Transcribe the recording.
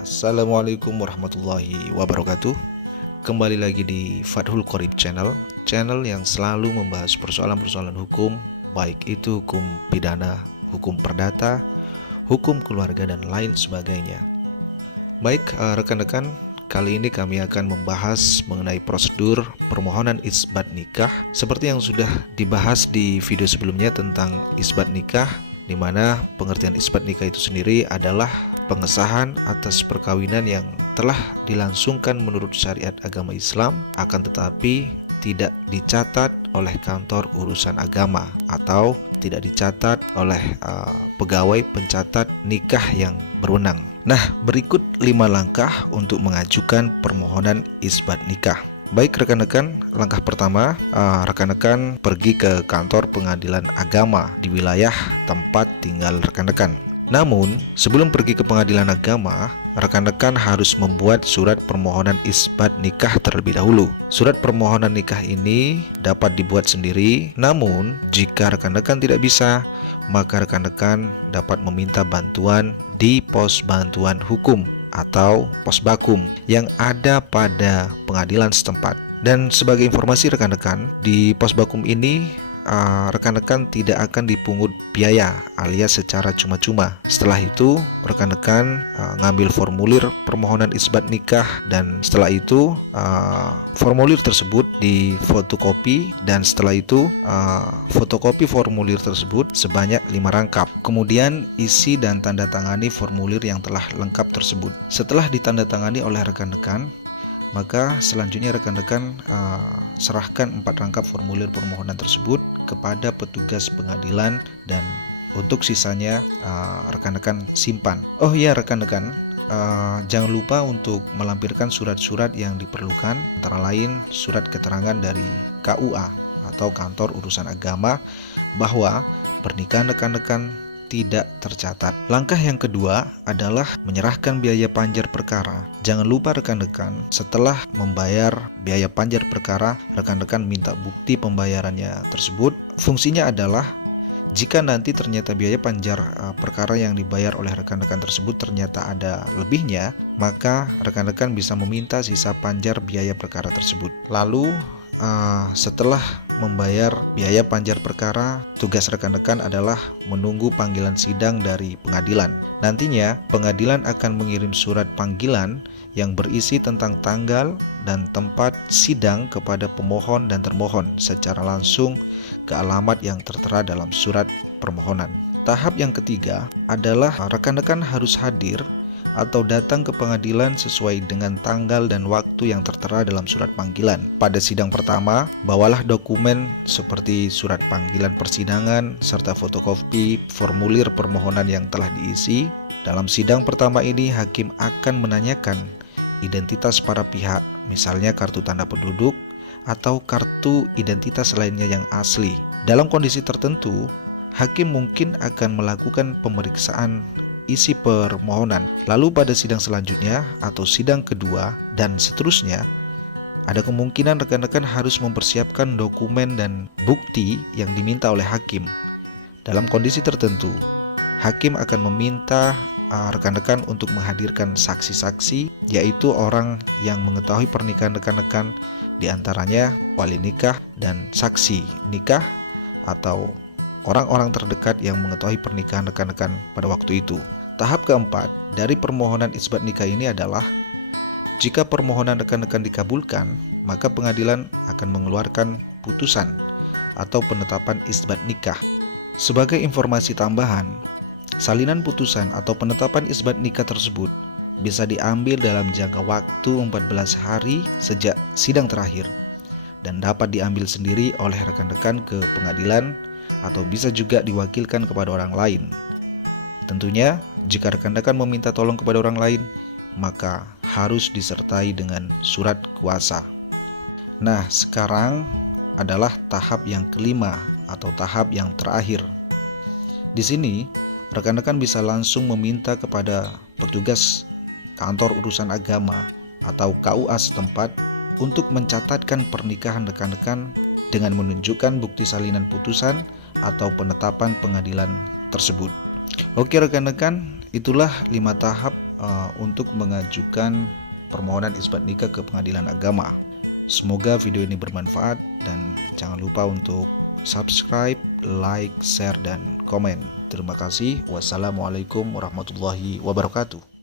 Assalamualaikum warahmatullahi wabarakatuh. Kembali lagi di Fathul Qorib Channel yang selalu membahas persoalan-persoalan hukum, baik itu hukum pidana, hukum perdata, hukum keluarga, dan lain sebagainya. Baik rekan-rekan, kali ini kami akan membahas mengenai prosedur permohonan isbat nikah seperti yang sudah dibahas di video sebelumnya tentang isbat nikah, di mana pengertian isbat nikah itu sendiri adalah pengesahan atas perkawinan yang telah dilangsungkan menurut syariat agama Islam, akan tetapi tidak dicatat oleh kantor urusan agama atau tidak dicatat oleh pegawai pencatat nikah yang berwenang. Nah, berikut 5 langkah untuk mengajukan permohonan isbat nikah. Baik rekan-rekan, langkah pertama, rekan-rekan pergi ke kantor pengadilan agama di wilayah tempat tinggal rekan-rekan. Namun, sebelum pergi ke pengadilan agama, rekan-rekan harus membuat surat permohonan isbat nikah terlebih dahulu. Surat permohonan nikah ini dapat dibuat sendiri, namun jika rekan-rekan tidak bisa, maka rekan-rekan dapat meminta bantuan di pos bantuan hukum atau pos bakum yang ada pada pengadilan setempat. Dan sebagai informasi rekan-rekan, di pos bakum ini rekan-rekan tidak akan dipungut biaya alias secara cuma-cuma. Setelah itu rekan-rekan ngambil formulir permohonan isbat nikah, dan setelah itu formulir tersebut difotokopi, dan setelah itu fotokopi formulir tersebut sebanyak 5 rangkap. Kemudian isi dan tanda tangani formulir yang telah lengkap tersebut. Setelah ditandatangani oleh rekan-rekan, maka selanjutnya rekan-rekan serahkan 4 rangkap formulir permohonan tersebut kepada petugas pengadilan, dan untuk sisanya rekan-rekan simpan. Oh iya rekan-rekan, jangan lupa untuk melampirkan surat-surat yang diperlukan, antara lain surat keterangan dari KUA atau kantor urusan agama bahwa pernikahan rekan-rekan tidak tercatat. Langkah yang kedua adalah menyerahkan biaya panjar perkara. Jangan lupa rekan-rekan, setelah membayar biaya panjar perkara, rekan-rekan minta bukti pembayarannya tersebut. Fungsinya adalah jika nanti ternyata biaya panjar perkara yang dibayar oleh rekan-rekan tersebut ternyata ada lebihnya, maka rekan-rekan bisa meminta sisa panjar biaya perkara tersebut. Lalu setelah membayar biaya panjar perkara, tugas rekan-rekan adalah menunggu panggilan sidang dari pengadilan. Nantinya pengadilan akan mengirim surat panggilan yang berisi tentang tanggal dan tempat sidang kepada pemohon dan termohon secara langsung ke alamat yang tertera dalam surat permohonan. Tahap yang ketiga adalah rekan-rekan harus hadir atau datang ke pengadilan sesuai dengan tanggal dan waktu yang tertera dalam surat panggilan. Pada sidang pertama, bawalah dokumen seperti surat panggilan persidangan serta fotokopi formulir permohonan yang telah diisi. Dalam sidang pertama ini, hakim akan menanyakan identitas para pihak, misalnya kartu tanda penduduk atau kartu identitas lainnya yang asli. Dalam kondisi tertentu, hakim mungkin akan melakukan pemeriksaan isi permohonan. Lalu pada sidang selanjutnya atau sidang kedua dan seterusnya, ada kemungkinan rekan-rekan harus mempersiapkan dokumen dan bukti yang diminta oleh hakim. Dalam kondisi tertentu, hakim akan meminta rekan-rekan untuk menghadirkan saksi-saksi, yaitu orang yang mengetahui pernikahan rekan-rekan, diantaranya wali nikah dan saksi nikah atau orang-orang terdekat yang mengetahui pernikahan rekan-rekan pada waktu itu. Tahap keempat dari permohonan isbat nikah ini adalah jika permohonan rekan-rekan dikabulkan, maka pengadilan akan mengeluarkan putusan atau penetapan isbat nikah. Sebagai informasi tambahan, salinan putusan atau penetapan isbat nikah tersebut bisa diambil dalam jangka waktu 14 hari sejak sidang terakhir, dan dapat diambil sendiri oleh rekan-rekan ke pengadilan atau bisa juga diwakilkan kepada orang lain. Tentunya, jika rekan-rekan meminta tolong kepada orang lain, maka harus disertai dengan surat kuasa. Nah, sekarang adalah tahap yang kelima atau tahap yang terakhir. Di sini, rekan-rekan bisa langsung meminta kepada petugas kantor urusan agama atau KUA setempat untuk mencatatkan pernikahan rekan-rekan dengan menunjukkan bukti salinan putusan atau penetapan pengadilan tersebut. Oke rekan-rekan, itulah 5 tahap untuk mengajukan permohonan isbat nikah ke pengadilan agama. Semoga video ini bermanfaat dan jangan lupa untuk subscribe, like, share, dan komen. Terima kasih. Wassalamualaikum warahmatullahi wabarakatuh.